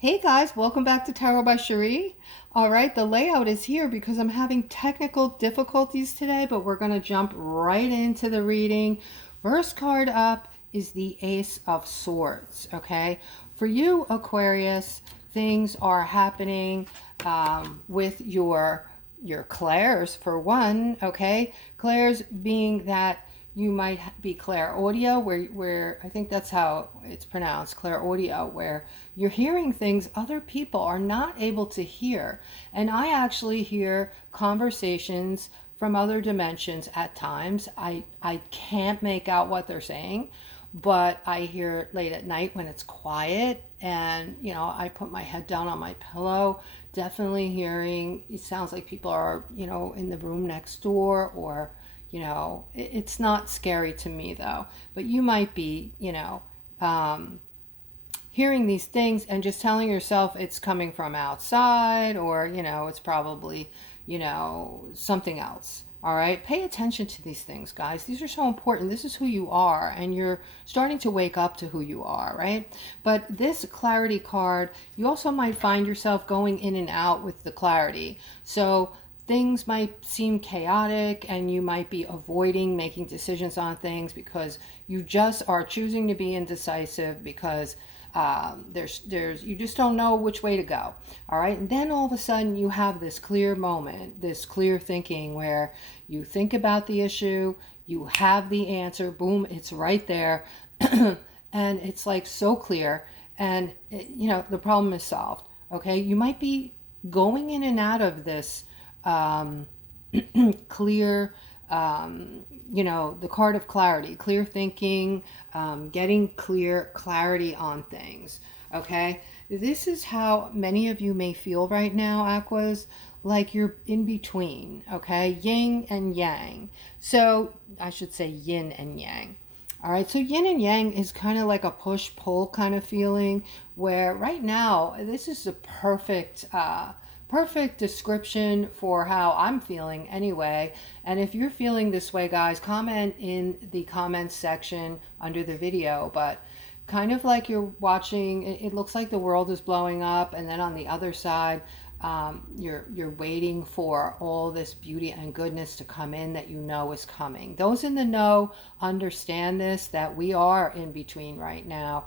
Hey guys, welcome back to Tarot by Cherie. All right, the layout is here because I'm having technical difficulties today, but we're going to jump right into the reading. First card up is the Ace of Swords, okay? For you, Aquarius, things are happening with your clairs, for one, okay? Clairs being that you might be clairaudio, where I think that's how it's pronounced, clairaudio, where you're hearing things other people are not able to hear. And I actually hear conversations from other dimensions at times. I can't make out what they're saying, but I hear it late at night when it's quiet, and I put my head down on my pillow, definitely hearing, it sounds like people are in the room next door, or it's not scary to me though, but you might be hearing these things and just telling yourself it's coming from outside, or it's probably something else. All right, pay attention to these things, guys. These are so important. This is who you are, and you're starting to wake up to who you are, right? But this clarity card, you also might find yourself going in and out with the clarity. So things might seem chaotic, and you might be avoiding making decisions on things because you just are choosing to be indecisive, because there's you just don't know which way to go. All right, and then all of a sudden you have this clear moment, this clear thinking, where you think about the issue, you have the answer, boom, it's right there. And it's like so clear, and the problem is solved. Okay, you might be going in and out of this clear, the card of clarity, clear thinking, getting clear clarity on things. Okay, this is how many of you may feel right now, Aquas, like you're in between. Okay, yin and yang. So I should say yin and yang. All right, so yin and yang is kind of like a push-pull kind of feeling, where right now this is a perfect description for how I'm feeling anyway. And if you're feeling this way, guys, comment in the comments section under the video. But kind of like you're watching, it looks like the world is blowing up, and then on the other side, you're waiting for all this beauty and goodness to come in that you know is coming. Those in the know understand this, that we are in between right now.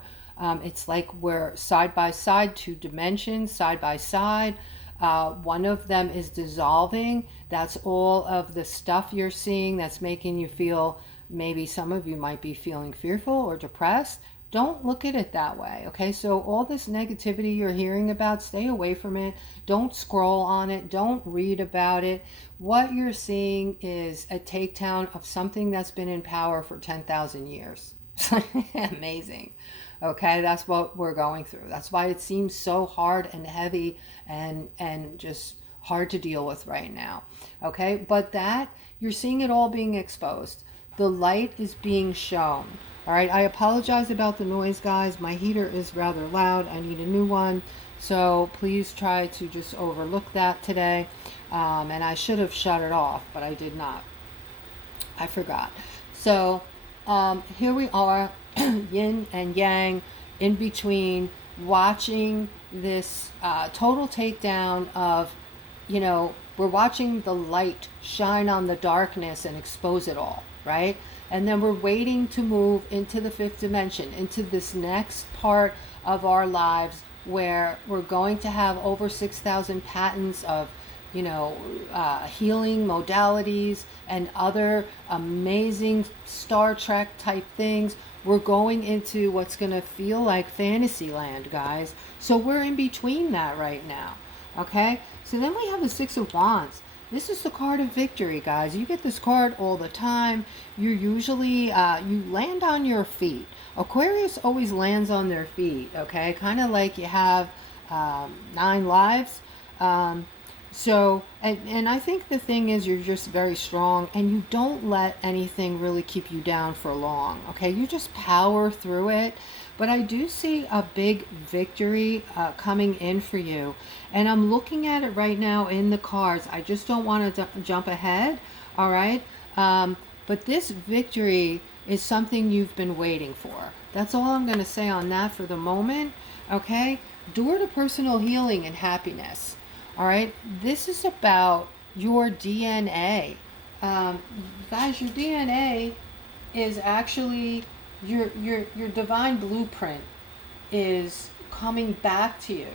It's like we're side by side, two dimensions side by side. One of them is dissolving. That's all of the stuff you're seeing that's making you feel, maybe some of you might be feeling fearful or depressed. Don't look at it that way, okay? So all this negativity you're hearing about, stay away from it. Don't scroll on it. Don't read about it. What you're seeing is a takedown of something that's been in power for 10,000 years. Amazing. Okay, that's what we're going through. That's why it seems so hard and heavy and just hard to deal with right now. Okay, but that, you're seeing it all being exposed. The light is being shown. All right, I apologize about the noise, guys. My heater is rather loud. I need a new one. So please try to just overlook that today. And I should have shut it off, but I did not. I forgot. So here we are, yin and yang, in between, watching this total takedown of, we're watching the light shine on the darkness and expose it all, right? And then we're waiting to move into the fifth dimension, into this next part of our lives, where we're going to have over 6,000 patents of healing modalities and other amazing Star Trek type things. We're going into what's going to feel like fantasy land, guys. So we're in between that right now. Okay, so then we have the Six of Wands. This is the card of victory, guys. You get this card all the time. You're usually, you land on your feet. Aquarius always lands on their feet, okay? Kind of like you have 9 lives. So, and I think the thing is, you're just very strong, and you don't let anything really keep you down for long, okay? You just power through it. But I do see a big victory coming in for you. And I'm looking at it right now in the cards. I just don't want to jump ahead, all right? But this victory is something you've been waiting for. That's all I'm going to say on that for the moment, okay? door to personal healing and happiness. All right, this is about your DNA. Guys, your DNA is actually your divine blueprint is coming back to you,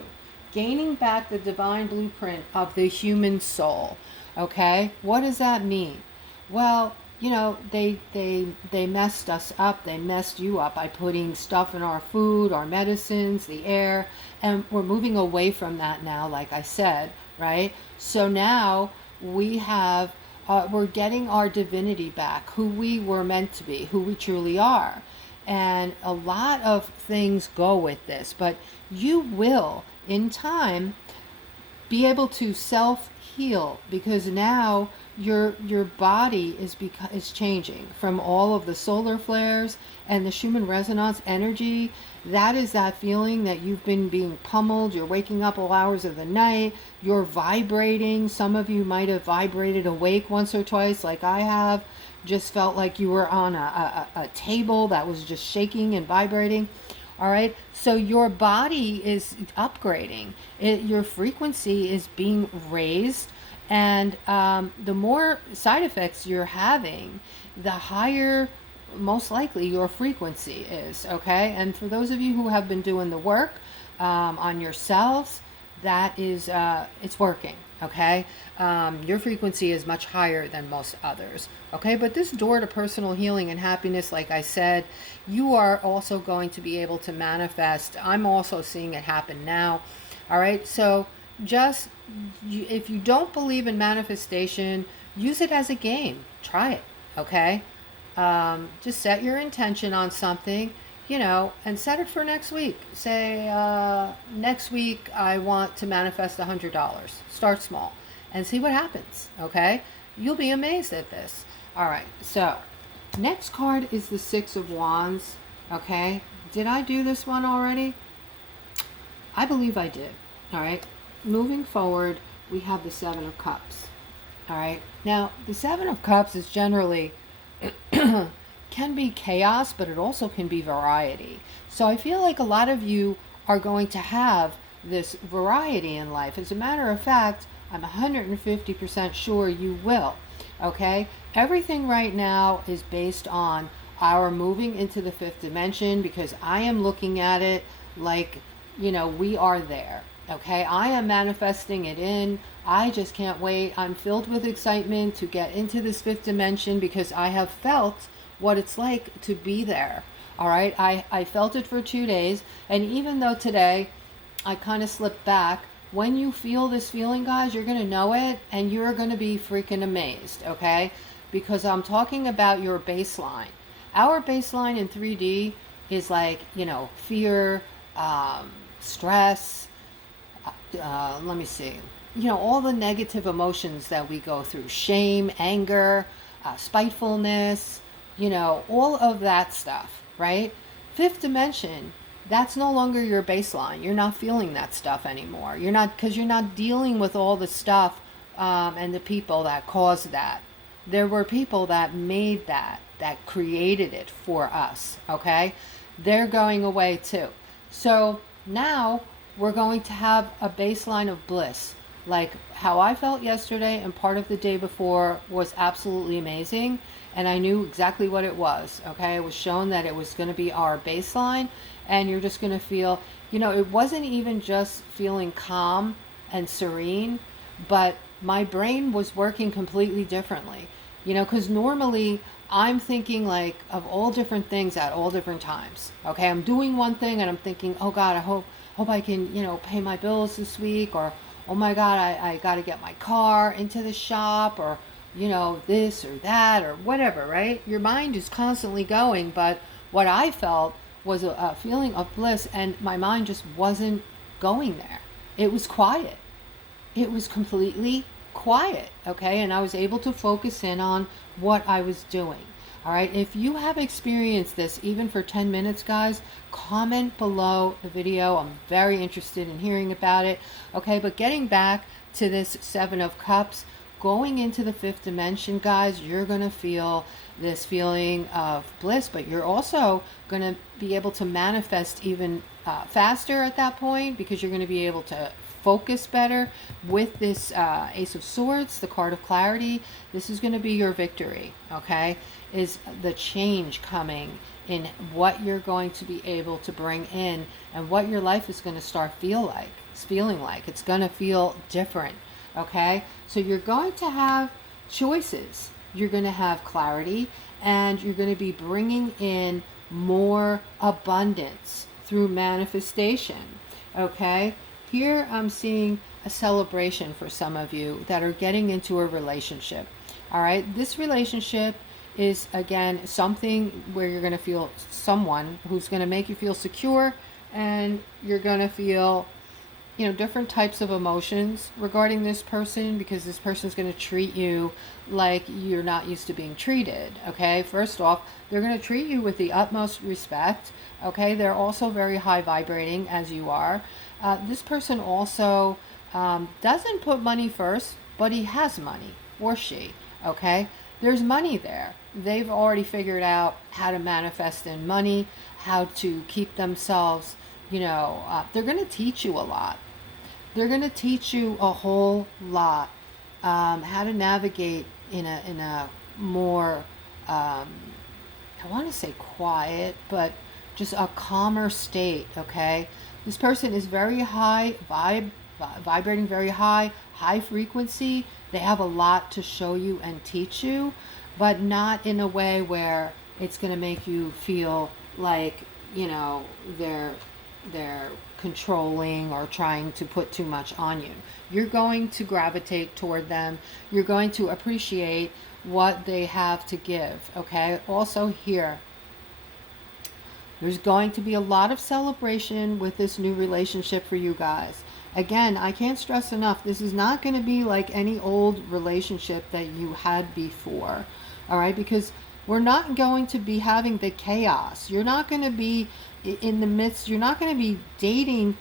gaining back the divine blueprint of the human soul. Okay, what does that mean? Well, you know, they messed us up. They messed you up by putting stuff in our food, our medicines, the air, and we're moving away from that now, like I said, right? So now we have we're getting our divinity back, who we were meant to be, who we truly are. And a lot of things go with this, but you will in time be able to self heal, because now your body is changing from all of the solar flares and the Schumann resonance energy. That is that feeling that you've been being pummeled. You're waking up all hours of the night. You're vibrating. Some of you might have vibrated awake once or twice, like I have. Just felt like you were on a table that was just shaking and vibrating. All right, so your body is upgrading. Your frequency is being raised, and the more side effects you're having, the higher most likely your frequency is. Okay, and for those of you who have been doing the work on yourselves, that is it's working. Okay, your frequency is much higher than most others. Okay, but this door to personal healing and happiness, like I said, you are also going to be able to manifest. I'm also seeing it happen now. All right, so just if you don't believe in manifestation, use it as a game. Try it. Okay, just set your intention on something, you know, and set it for next week. Say, next week I want to manifest $100. Start small and see what happens, okay? You'll be amazed at this. All right, so next card is the Six of Wands, okay? Did I do this one already? I believe I did, all right? Moving forward, we have the Seven of Cups, all right? Now, the Seven of Cups is generally can be chaos, but it also can be variety. So I feel like a lot of you are going to have this variety in life. As a matter of fact, I'm 150% sure you will. Okay? Everything right now is based on our moving into the fifth dimension, because I am looking at it like, you know, we are there. Okay? I am manifesting it in. I just can't wait. I'm filled with excitement to get into this fifth dimension, because I have felt what it's like to be there. All right, I felt it for 2 days, and even though today I kind of slipped back, when you feel this feeling, guys, you're going to know it, and you're going to be freaking amazed. Okay, because I'm talking about your baseline. Our baseline in 3D is like, you know, fear, stress, let me see, you know, all the negative emotions that we go through: shame, anger, spitefulness, you know, all of that stuff, right? Fifth dimension, that's no longer your baseline. You're not feeling that stuff anymore. You're not, because you're not dealing with all the stuff and the people that caused that. There were people that made that created it for us, okay? They're going away too. So now we're going to have a baseline of bliss. Like how I felt yesterday and part of the day before was absolutely amazing. And I knew exactly what it was, okay? It was shown that it was going to be our baseline, and you're just going to feel, you know, it wasn't even just feeling calm and serene, but my brain was working completely differently, you know, because normally I'm thinking like of all different things at all different times, okay? I'm doing one thing and I'm thinking, oh God, I hope I can, you know, pay my bills this week, or oh my God, I got to get my car into the shop, or you know, this or that or whatever, right? Your mind is constantly going, but what I felt was a feeling of bliss, and my mind just wasn't going there. It was quiet. It was completely quiet, okay? And I was able to focus in on what I was doing. All right, if you have experienced this even for 10 minutes, guys, comment below the video. I'm very interested in hearing about it. Okay, but getting back to this Seven of Cups, going into the fifth dimension, guys, you're going to feel this feeling of bliss, but you're also going to be able to manifest even faster at that point, because you're going to be able to focus better with this Ace of Swords, the card of clarity. This is going to be your victory, okay? Is the change coming in what you're going to be able to bring in, and what your life is going to start feeling like. It's going to feel different, okay? So you're going to have choices. You're going to have clarity, and you're going to be bringing in more abundance through manifestation, okay? Here I'm seeing a celebration for some of you that are getting into a relationship. All right, this relationship is, again, something where you're going to feel someone who's going to make you feel secure, and you're going to feel, different types of emotions regarding this person, because this person is going to treat you like you're not used to being treated, okay? First off, they're going to treat you with the utmost respect, okay? They're also very high vibrating, as you are. This person also doesn't put money first, but he has money, or she, okay? There's money there. They've already figured out how to manifest in money, how to keep themselves, they're going to teach you a lot. They're going to teach you a whole lot, how to navigate in a more, I want to say quiet, but just a calmer state, okay? This person is very high vibrating very high frequency. They have a lot to show you and teach you, but not in a way where it's going to make you feel like, they're controlling or trying to put too much on you. You're going to gravitate toward them. You're going to appreciate what they have to give, okay? Also here, there's going to be a lot of celebration with this new relationship for you guys. Again, I can't stress enough, this is not going to be like any old relationship that you had before, all right? Because we're not going to be having the chaos. You're not going to be in the midst, you're not going to be dating,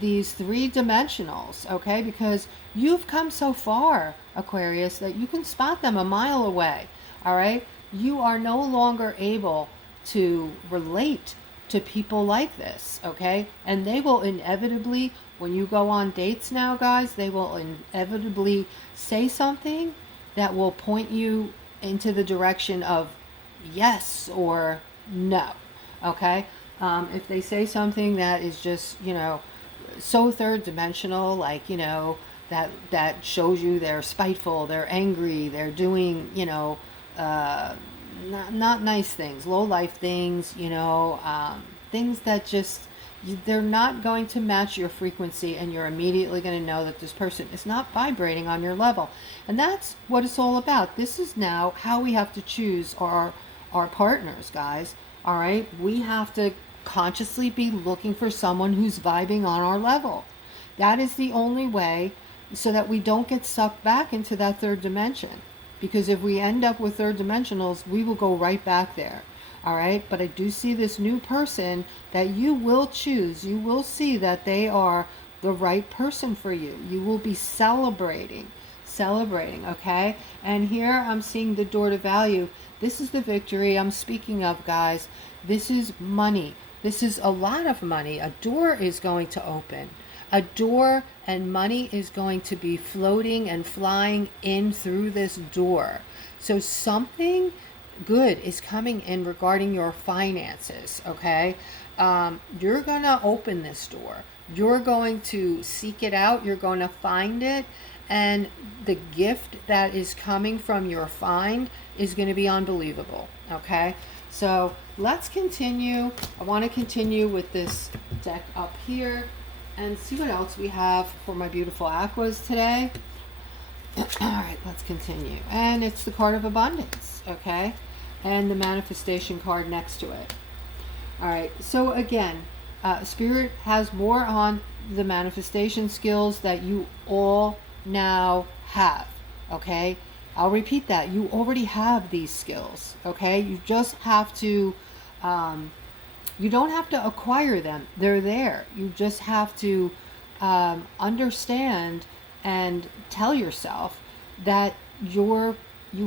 these three dimensionals, okay? Because you've come so far, Aquarius, that you can spot them a mile away, all right? You are no longer able to relate to people like this, okay? And they will inevitably, when you go on dates now, guys, they will inevitably say something that will point you into the direction of yes or no, okay? If they say something that is just, so third dimensional, like, that shows you they're spiteful, they're angry, they're doing, not nice things, low life things, things that just, they're not going to match your frequency, and you're immediately going to know that this person is not vibrating on your level. And that's what it's all about. This is now how we have to choose our partners, guys. All right, we have to consciously be looking for someone who's vibing on our level. That is the only way, so that we don't get sucked back into that third dimension. Because if we end up with third dimensionals, we will go right back there. All right, but I do see this new person that you will choose. You will see that they are the right person for you. You will be celebrating, okay? And here I'm seeing the door to value. This is the victory I'm speaking of, guys. This is money. This is a lot of money. A door is going to open. A door, and money is going to be floating and flying in through this door. So something good is coming in regarding your finances, okay? You're going to open this door. You're going to seek it out. You're going to find it. And the gift that is coming from your find is going to be unbelievable, okay? So let's continue. I want to continue with this deck up here and see what else we have for my beautiful aquas today. All right, let's continue. And it's the card of abundance, okay? And the manifestation card next to it. All right, so again, Spirit has more on the manifestation skills that you all now have, okay? I'll repeat that. You already have these skills, okay? You just have to, you don't have to acquire them. They're there. You just have to understand and tell yourself that you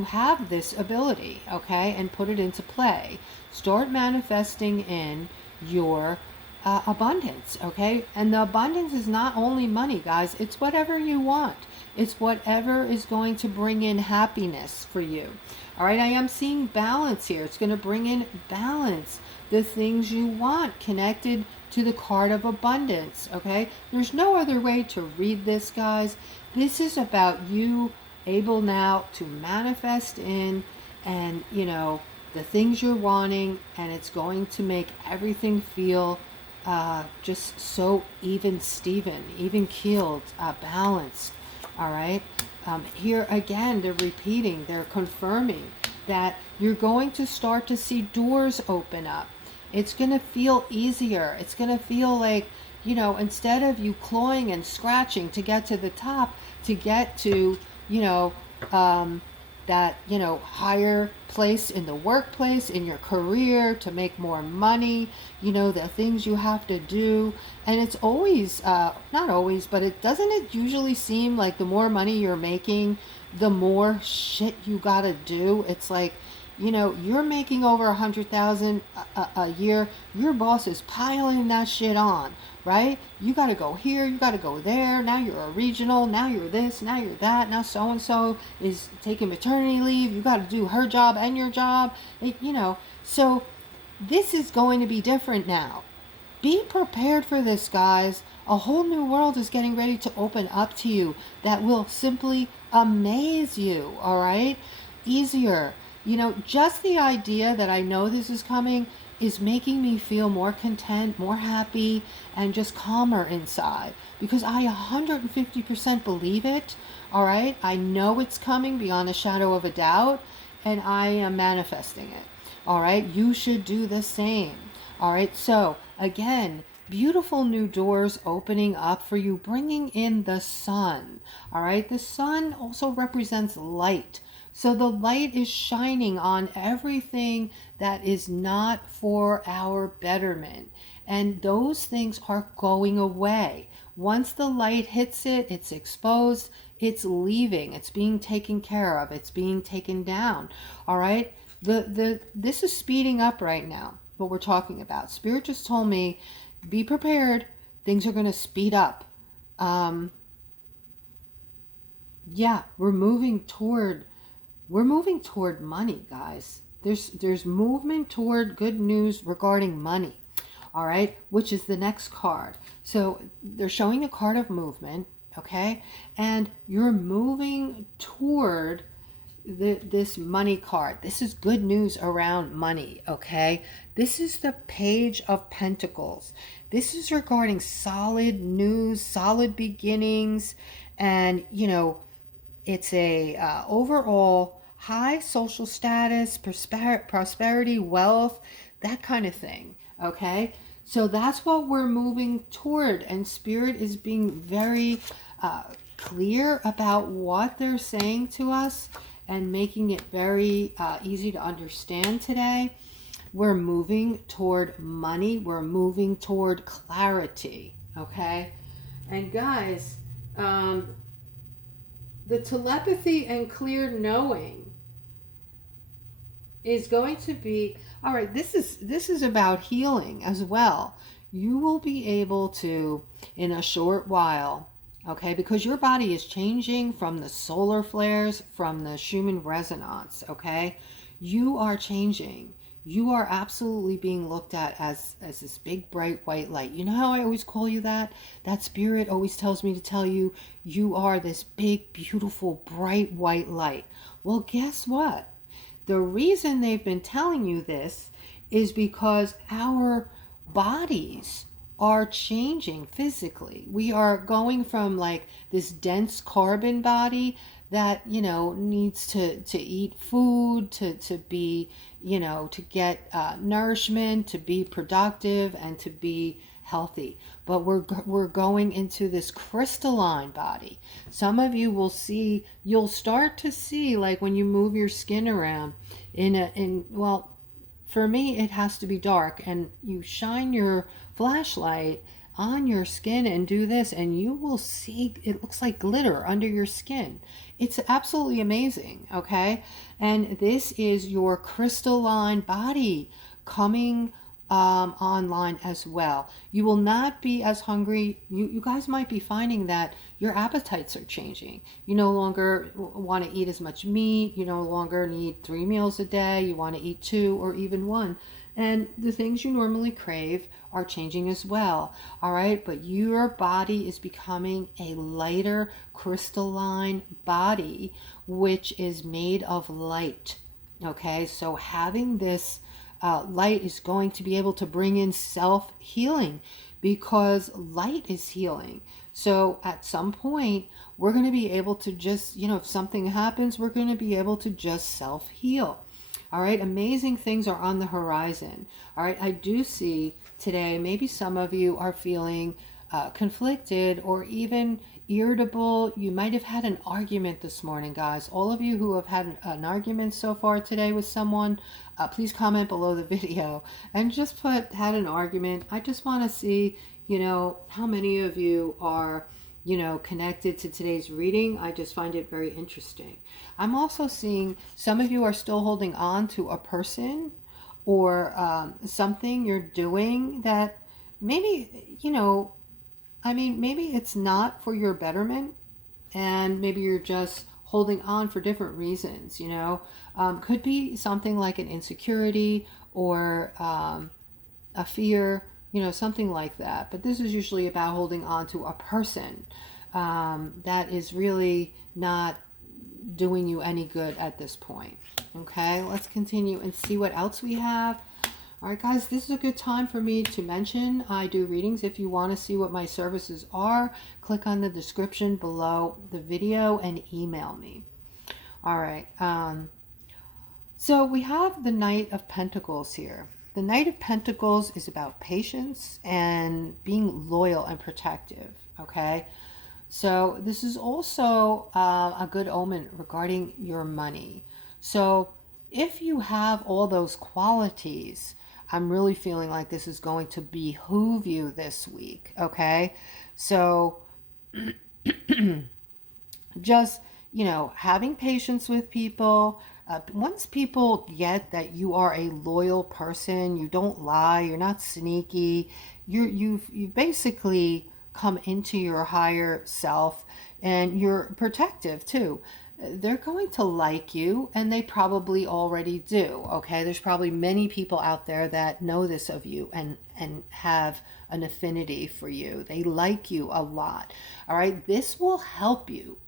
have this ability, okay? And put it into play. Start manifesting in your abundance, okay? And the abundance is not only money, guys. It's whatever you want. It's whatever is going to bring in happiness for you. All right, I am seeing balance here. It's going to bring in balance, the things you want connected to the card of abundance, okay? There's no other way to read this, guys. This is about you able now to manifest in and, you know, the things you're wanting, and it's going to make everything feel just so even Steven, even keeled, balanced. All right. Here again, they're repeating, they're confirming that you're going to start to see doors open up. It's going to feel easier. It's going to feel like, you know, instead of you clawing and scratching to get to the top, to get to, you know, that, you know, higher place in the workplace, in your career, to make more money, you know, the things you have to do. And it's always, not always, but doesn't it usually seem like the more money you're making, the more shit you gotta do? It's like, you know, you're making over 100,000 a year. Your boss is piling that shit on, right? You got to go here, you got to go there. Now you're a regional. Now you're this. Now you're that. Now so and so is taking maternity leave. You got to do her job and your job. You know, so this is going to be different now. Be prepared for this, guys. A whole new world is getting ready to open up to you that will simply amaze you. All right, easier. You know, just the idea that I know this is coming is making me feel more content, more happy, and just calmer inside, because I 150% believe it. All right. I know it's coming beyond a shadow of a doubt, and I am manifesting it. All right. You should do the same. All right. So again, beautiful new doors opening up for you, bringing in the sun. All right. The sun also represents light. So the light is shining on everything that is not for our betterment. And those things are going away. Once the light hits it, it's exposed, it's leaving, it's being taken care of, it's being taken down. All right? This is speeding up right now, what we're talking about. Spirit just told me, be prepared. Things are going to speed up. Yeah, we're moving toward money, guys. There's movement toward good news regarding money. All right, which is the next card. So they're showing a card of movement, okay? And you're moving toward this money card. This is good news around money, okay? This is the Page of Pentacles. This is regarding solid news, solid beginnings, and, you know, it's a overall high social status, prosperity, wealth, that kind of thing, okay? So that's what we're moving toward, and Spirit is being very clear about what they're saying to us and making it very easy to understand today. We're moving toward money. We're moving toward clarity, okay? And guys, the telepathy and clear knowing is going to be, all right, this is about healing as well. You will be able to, in a short while, okay, because your body is changing from the solar flares, from the Schumann resonance, okay? You are changing. You are absolutely being looked at as this big, bright, white light. You know how I always call you that? That Spirit always tells me to tell you, you are this big, beautiful, bright, white light. Well, guess what? The reason they've been telling you this is because our bodies are changing physically. We are going from like this dense carbon body that, you know, needs to eat food, to be, you know, to get nourishment, to be productive, and to be healthy. But we're going into this crystalline body. Some of you will see, you'll start to see, like when you move your skin around well, for me it has to be dark, and you shine your flashlight on your skin and do this, and you will see it looks like glitter under your skin. It's absolutely amazing, okay? And this is your crystalline body coming online as well. You will not be as hungry. You guys might be finding that your appetites are changing. You no longer want to eat as much meat. You no longer need 3 meals a day. You want to eat 2 or even 1. And the things you normally crave are changing as well. All right. But your body is becoming a lighter crystalline body, which is made of light. Okay. So having this light is going to be able to bring in self-healing, because light is healing. So at some point, we're going to be able to just, if something happens, we're going to be able to just self-heal. All right, amazing things are on the horizon. All right, I do see today, maybe some of you are feeling conflicted or even irritable. You might have had an argument this morning, guys. All of you who have had an argument so far today with someone, please comment below the video and just put had an argument. I just want to see, how many of you are, connected to today's reading. I just find it very interesting. I'm also seeing some of you are still holding on to a person or something you're doing that maybe, maybe it's not for your betterment, and maybe you're just holding on for different reasons, could be something like an insecurity or a fear, something like that. But this is usually about holding on to a person that is really not doing you any good at this point. Okay, let's continue and see what else we have. All right, guys, this is a good time for me to mention I do readings. If you want to see what my services are, click on the description below the video and email me. All right, so we have the Knight of Pentacles here. The Knight of Pentacles is about patience and being loyal and protective, okay? So this is also a good omen regarding your money. So if you have all those qualities, I'm really feeling like this is going to behoove you this week, okay? So just, having patience with people. Once people get that you are a loyal person, you don't lie, you're not sneaky, you've basically come into your higher self, and you're protective too. They're going to like you, and they probably already do. Okay, there's probably many people out there that know this of you and have an affinity for you. They like you a lot. All right, this will help you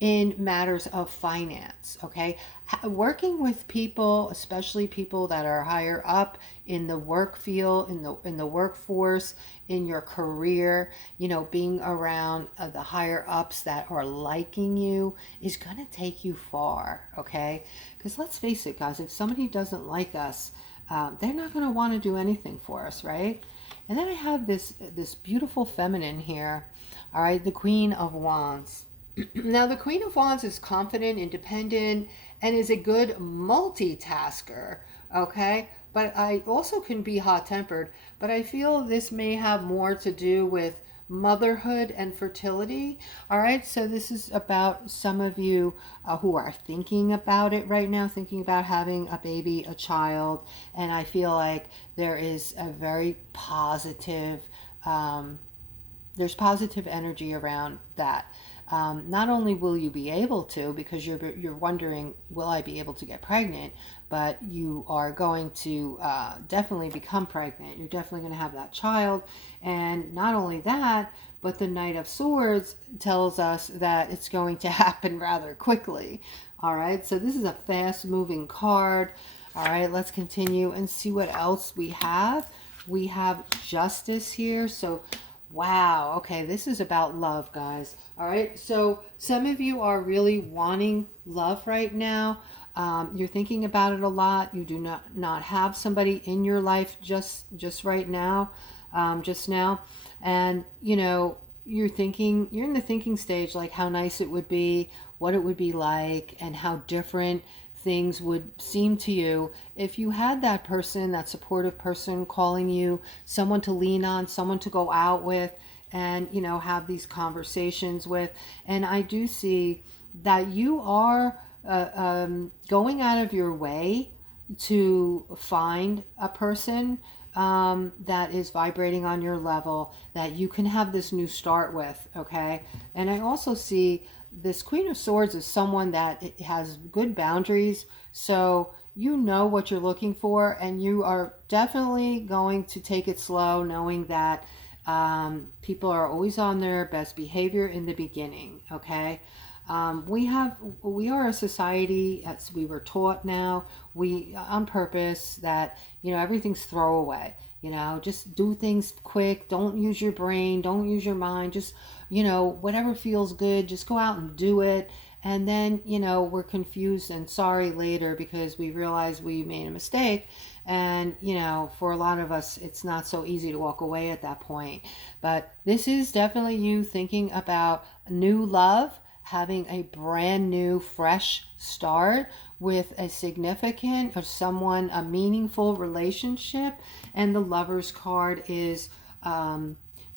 in matters of finance. Okay, working with people, especially people that are higher up in the work field, in the workforce, in your career, being around the higher ups that are liking you is going to take you far. Okay, because let's face it, guys, if somebody doesn't like us, they're not going to want to do anything for us, right? And then I have this beautiful feminine here. All right, the Queen of Wands. Now, the Queen of Wands is confident, independent, and is a good multitasker, okay? But I also can be hot-tempered, but I feel this may have more to do with motherhood and fertility. All right, so this is about some of you who are thinking about it right now, thinking about having a baby, a child, and I feel like there is a very positive, there's positive energy around that. Not only will you be able to, because you're wondering, will I be able to get pregnant? But you are going to definitely become pregnant. You're definitely going to have that child. And not only that, but the Knight of Swords tells us that it's going to happen rather quickly. All right, so this is a fast moving card. All right, let's continue and see what else we have. We have Justice here. So wow, okay, this is about love, guys. All right, so some of you are really wanting love right now. You're thinking about it a lot. You do not have somebody in your life just right now, just now. And, you're in the thinking stage, like how nice it would be, what it would be like, and how different things would seem to you if you had that person, that supportive person calling you, someone to lean on, someone to go out with and, have these conversations with. And I do see that you are going out of your way to find a person that is vibrating on your level that you can have this new start with, okay? And I also see this Queen of Swords is someone that has good boundaries, so you know what you're looking for, and you are definitely going to take it slow, knowing that people are always on their best behavior in the beginning, okay? We are a society, as we were taught now, we on purpose, that everything's throwaway. Just do things quick, don't use your brain, don't use your mind, just whatever feels good, just go out and do it. And then we're confused and sorry later because we realize we made a mistake. And for a lot of us, it's not so easy to walk away at that point. But this is definitely you thinking about new love, having a brand new fresh start with a significant or someone, a meaningful relationship. And the Lovers card is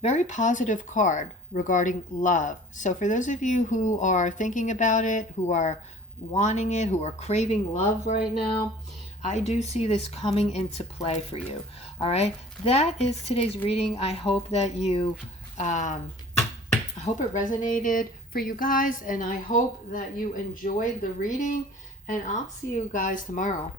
very positive card regarding love. So for those of you who are thinking about it, who are wanting it, who are craving love right now, I do see this coming into play for you. All right, that is today's reading. I hope that I hope it resonated for you guys, and I hope that you enjoyed the reading, and I'll see you guys tomorrow.